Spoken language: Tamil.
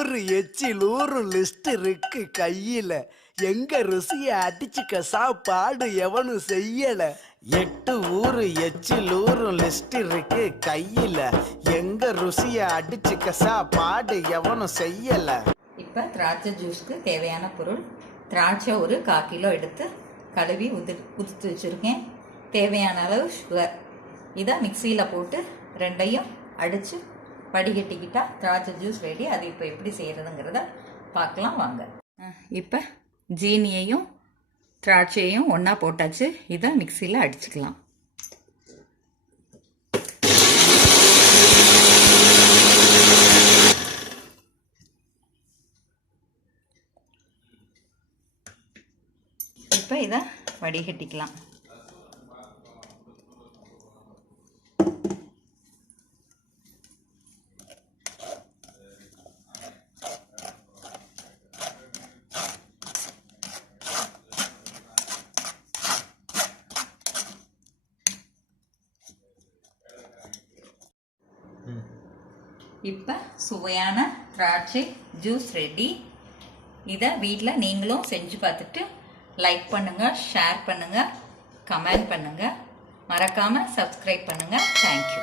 ஊரு எச்சில் ஊரும் லிஸ்ட் இருக்கு கையில, எங்க ருசிய அடிச்சுக்க சாப்பாடு எவனும் செய்யல. 8 ஊரு எச்சில் ஊரும் லிஸ்ட் இருக்கு கையில, எங்க ருசிய அடிச்சுக்க சாப்பாடு எவனும் செய்யல. இப்போ திராட்சை ஜூஸ்க்கு தேவையான பொருள்: திராட்சை ஒரு 1/4 கிலோ எடுத்து கழுவி உதிர்த்து வச்சுருக்கேன். தேவையான அளவு சுகர். இதை மிக்சியில் போட்டு ரெண்டையும் அடித்து வடிகட்டிக்கிட்டா திராட்சை ஜூஸ் ரெடி. அது இப்போ எப்படி செய்கிறதுங்கிறத பார்க்கலாம் வாங்க. இப்போ ஜீனியையும் திராட்சையையும் ஒன்றா போட்டாச்சு. இதை மிக்சியில் அடிச்சுக்கலாம். இப்போ இதை வடிகட்டிக்கலாம். இப்போ சுவையான திராட்சை ஜூஸ் ரெடி. இதை வீட்டில் நீங்களும் செஞ்சு பார்த்துட்டு லைக் பண்ணுங்கள், ஷேர் பண்ணுங்கள், கமெண்ட் பண்ணுங்கள், மறக்காமல் சப்ஸ்கிரைப் பண்ணுங்கள். தேங்க்யூ.